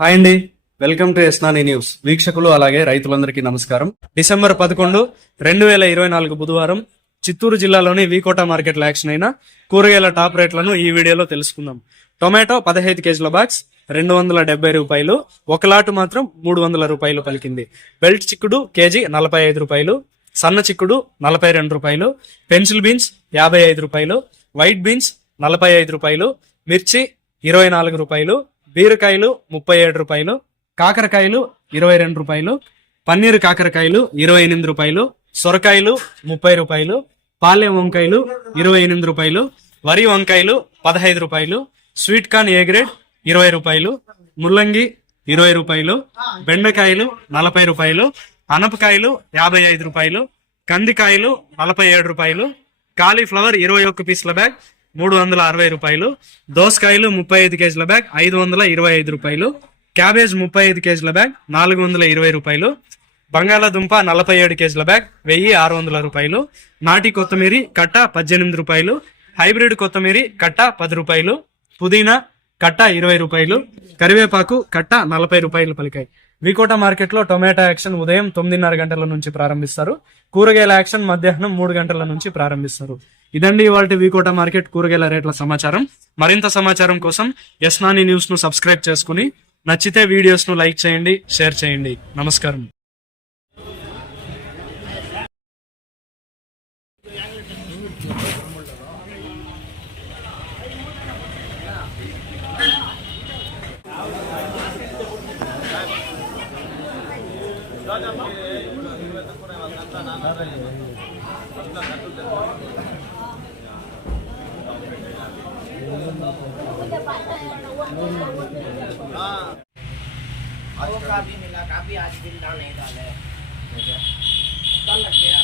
Hi అండి, welcome to ఎస్నాని news. వీక్షకులు అలాగే రైతులందరికీ నమస్కారం. డిసెంబర్ 11, 2024 బుధవారం చిత్తూరు జిల్లాలోని వీకోట మార్కెట్లో యాక్షన్ అయిన కూరగాయల టాప్ రేట్లను ఈ వీడియోలో తెలుసుకుందాం. టొమాటో 15 కేజీల బాక్స్ 270 రూపాయలు, ఒక లాటు మాత్రం 300 రూపాయలు పలికింది. బెల్ట్ చిక్కుడు కేజీ 45 రూపాయలు, సన్న చిక్కుడు 42 రూపాయలు, పెన్సిల్ బీన్స్ 55 రూపాయలు, వైట్ బీన్స్ 45 రూపాయలు, మిర్చి 24 రూపాయలు, బీరకాయలు 37 రూపాయలు, కాకరకాయలు 22 రూపాయలు, పన్నీరు కాకరకాయలు 28 రూపాయలు, సొరకాయలు 30 రూపాయలు, పాలెం వంకాయలు 28 రూపాయలు, వరి వంకాయలు 15 రూపాయలు, స్వీట్ కార్న్ ఏ గ్రేడ్ 20 రూపాయలు, ముల్లంగి 20 రూపాయలు, బెండకాయలు 40 రూపాయలు, అనపకాయలు 55 రూపాయలు, కందికాయలు 47 రూపాయలు, కాలీఫ్లవర్ 21 పీసుల బ్యాగ్ 360 రూపాయలు, దోసకాయలు 35 కేజీల బ్యాగ్ 525 రూపాయలు, క్యాబేజ్ 35 కేజీల బ్యాగ్ 420 రూపాయలు, బంగాళాదుంప 47 కేజీల బ్యాగ్ 1600 రూపాయలు, నాటి కొత్తిమీరి కట్ట 18 రూపాయలు, హైబ్రిడ్ కొత్తిమీరి కట్ట 10 రూపాయలు, పుదీనా కట్ట 20 రూపాయలు, కరివేపాకు కట్ట 40 రూపాయలు పలికాయి. వీకోట మార్కెట్ లో టొమాటో యాక్షన్ ఉదయం 9:30 గంటల నుంచి ప్రారంభిస్తారు. కూరగాయల యాక్షన్ మధ్యాహ్నం 3 గంటల నుంచి ప్రారంభిస్తారు. ఇదండి ఇవాల్టి వీకోట మార్కెట్ కూరగాయల రేట్ల సమాచారం. మరింత సమాచారం కోసం ఎస్నాని న్యూస్ ను సబ్స్క్రైబ్ చేసుకుని నచ్చితే వీడియోస్ ను లైక్ చేయండి, షేర్ చేయండి. నమస్కారం. वो काफी मिला, काफी आज बिल डाल नहीं डाले कल लग गया।